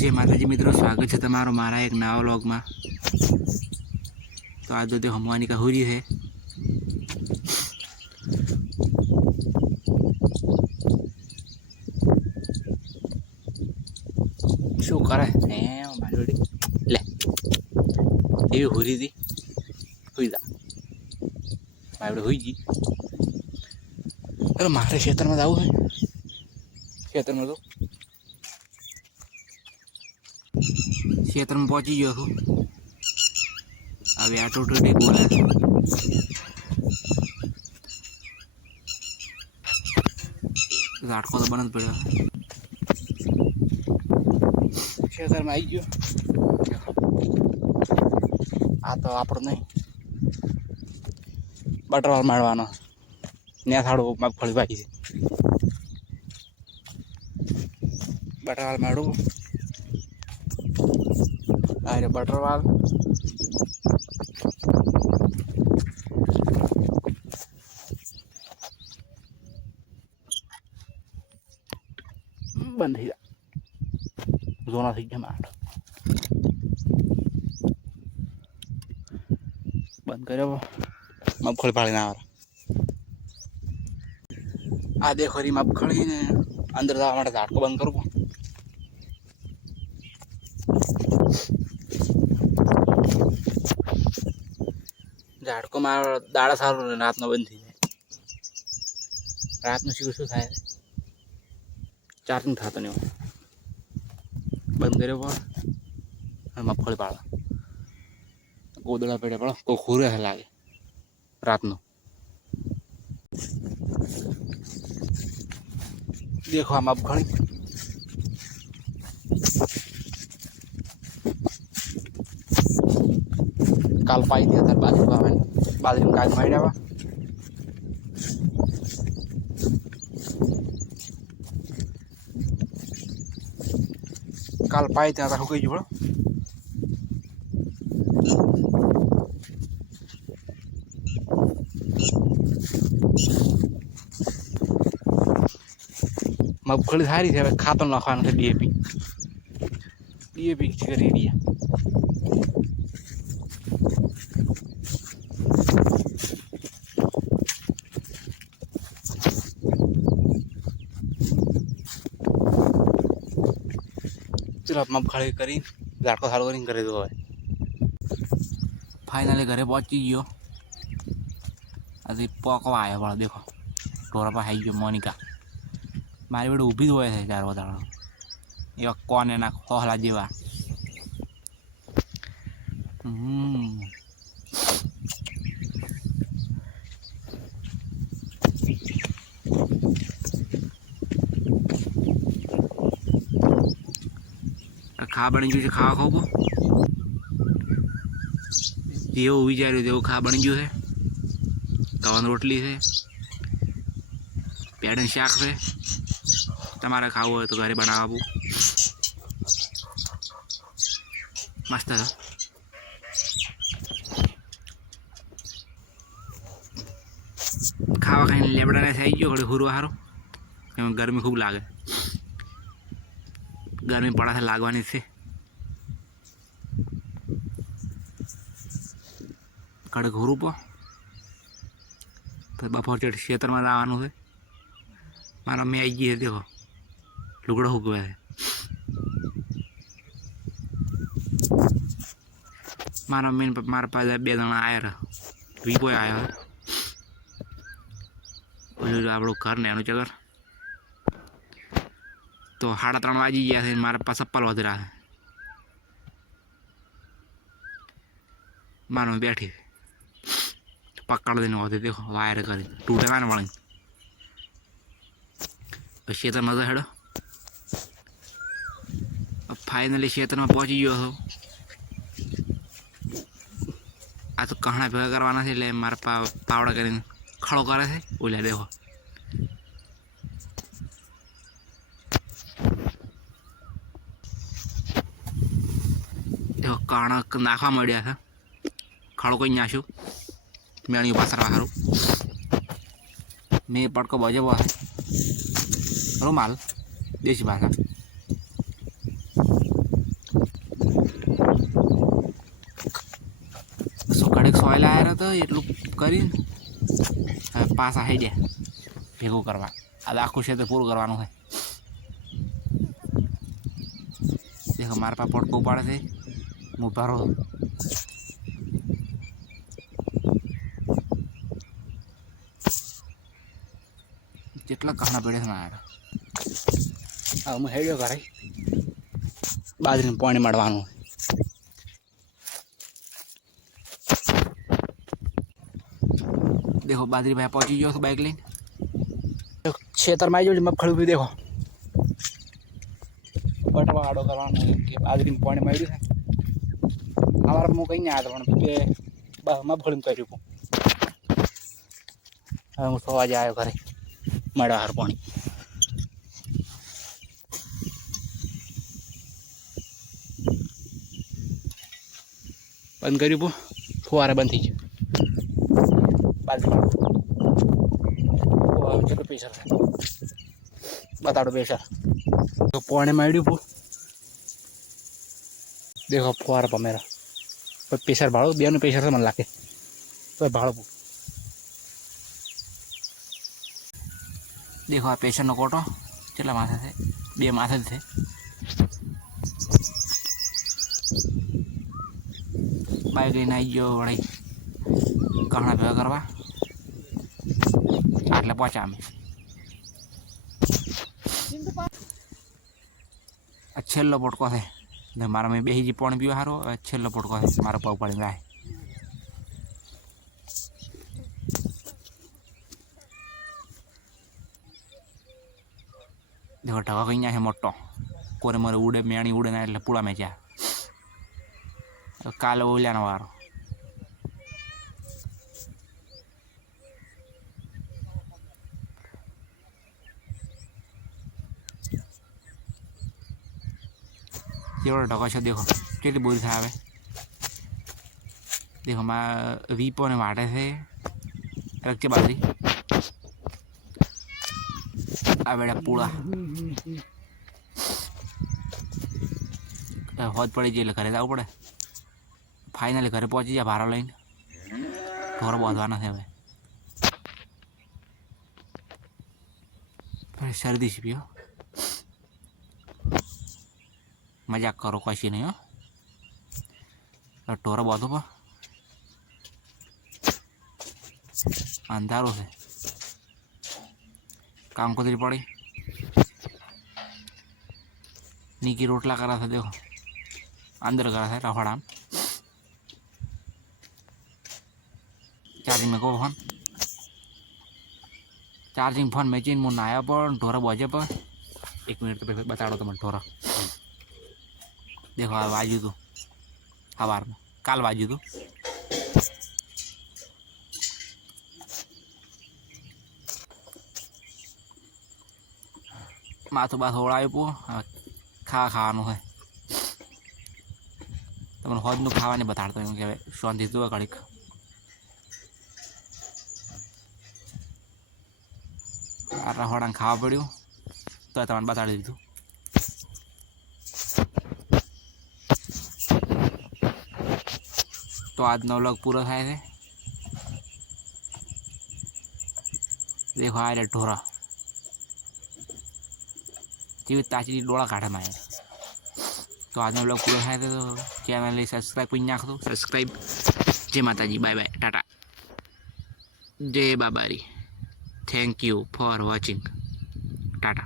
जय माताजी मित्रों, स्वागत है तमारो मारा एक नवा व्लॉग में। तो आज तो हमवानी का हुरी है। शो करे ले ये हुरी थी हुई जा मारे हुई जी। अरे मारे क्षेत्र में जाऊ है, क्षेत्र में तो क्षेत्र में पहुंची गयो हूँ। अब आटो टी बोला झाटको तो बनत पड़ा क्षेत्र में आई गयो। आ तो आपड़ो नहीं बटरवाल मारवानो ने थाड़ो मगफળી बाकी है। बटरवाल मारू अरे बटरवाल बंद थी जोना थी मार बंद करे मगफળી पाड़ी ना आ देखो री मगफળી ने अंदर जावा माटे झाटको बंद करूँ। झाटको मार दाड़ा सारू रात में बंद थी जाए। रात में शू शू थाय चार्जिंग था तो नहीं बंद करे मगफળી पाड़ा गोदड़ा पेड़े पड़ा को खूरे है लागे रात नो। देखो हम मगफળી काल पाई दिया था बाजरी में काज मार आवा काल पाई त्या हो गई बड़ो मगफળી सारी है खातर नाखवान थे डीएपी कर दिया। चलो मगफળી करी झाटको सारू करी करे दो फाइनली घरे पहुंची गयो। अभी पकवा आया बड़ा देखो ढोरा पर आई गयो मोनिका मारी बेटे ऊभी ज होय है चार बताड़ा ये कोने ना खोहला जेवा। खा बनी गयु खावा खाओ जेव विचार्यु तेवुं खा बनी गयु है। कवन रोटली है पेड़ शाक है तमारे खाव हो तो घरे बनावू मस्त है। खावा खाई लेबड़ा ने थी गयो हुरवा हारो गर्मी खूब लागे गर्मी पड़ा है लागवानी से कड़क हुरू पो तो बपोर चढ़ क्षेत्र में जवान है। मारा मम्मी आई गई है देखो लुगड़ा हुआ है मारा मम्मी मारे पास बे जना आया रहा वीपो आया है आप घर ने चगर तो 3:30 वाजी गया थे मारे पास चप्पल वध रहा है मारो में बैठी पकड़ देने होते देखो वायर कर टूटेगा ना पड़े क्षेत्र में हेड़ो। अब फाइनली क्षेत्र में पहुंची गयो हो। आ तो कहना भेगा करवाना थे ले मारे पावड़ा कर खड़ो करे थे बोले देखो देखो कणक नाखवा मळ्या था खड़ो कोई नाशो मेणी पासरा हारू मैं पटको बजबो है रुमाल देशी भाषा એટલું કરીને પાછા હેડ્યા ભેગું કરવા. આ આખું ક્ષેત્ર પૂરું કરવાનું હોય. દેખો મારા પાસે પોટકો ઉપાડે છે, હું ભરો કેટલા કહણા પડે છે મારા. હવે હું હેડ્યો ઘરે બાજરીનું પાણી મારવાનું. देखो बादरी भाई पहुंची गयो तो बाइक लઈને ખેતર માં આવી જો મગફળી ઉભી દેખો બટવાડો કરવાનો કે બાદરી પાણી માર્યું છે. અમારા હું કઈ ના આવ્યો પણ કે મગફળી કર્યું. હવે હું 6 વાગે આવ્યો ઘરે મળવા હાર પાણી. બંધ કર્યું ફુવારે બંધ થઈ ગયું. કેટલું પ્રેશર છે બતાડો પ્રેશર તો પાણી માંડ્યું પૂ દેખો ફુવારા પમેરા પ્રેશર ભાડો બેનું પ્રેશર છે મને લાગે તો ભાડો પૂ દેખો આ પ્રેશરનો કોટો કેટલા માથે છે 2 માથે જ છે. બાઈક લઈને આવી ગયો વળી કહણા ભેગા કરવા એટલે પહોંચ્યા અમે. આ છેલ્લો પોટકો છે ને મારા મેં બેસી પાણી પીવા સારો. છેલ્લો પોટકો છે મારા પગ પડીને જાય. દેખો ઢગો કઈ છે મોટો કોરે મારે ઉડે મેણી ઉડે ના એટલે પૂળા મેં જ્યાં કાલે ઓલ્યાનો વારો. કેવડો ઢગો છે દેખો કેટલી બોરી થાય હવે. દેખો માં વીપો ને વાટે છે રખે બાજરી આ બેડા પૂળા હોજ પડી જાય એટલે ઘરે જવું પડે. ફાઇનલી ઘરે પહોંચી જાય ભારો લઈને. ઢોરો બાંધવાના છે હવે. શરદી છે પીઓ મજાક કરો કશી નહીં. હો ઢોરો બાંધો પણ અંધારું છે કામ કુતરી પડી. નીકી રોટલા કરા છે દેખો અંદર કરા છે રફાડા. ચાર્જિંગ में को फोन चार्जिंग फोन में चीन मुन आया पर ढोरा बजे पर 1 मिनट तो बताड़ो तो ढोरा देखो बाजू तो हवार में काल बाजू तो माथो बात होड़ा पो खावा है तमने होज नु खावा नहीं बताड़ता हूँ कि शांति तो कड़ीक रहोड़ा खावा पड़ू तो तमने बताड़ी दीधु. तो आज नो व्लॉग पूरा थाय छे. देखो आ रे ढोरा जीवित ताची डोळा काढे मारे. तो आज नो व्लॉग पूरा थाय तो चैनल ने सब्सक्राइब कर नाख दो. सब्सक्राइब. जय माताजी. बाय बाय टाटा जय बाबारी. Thank you for watching. Tata.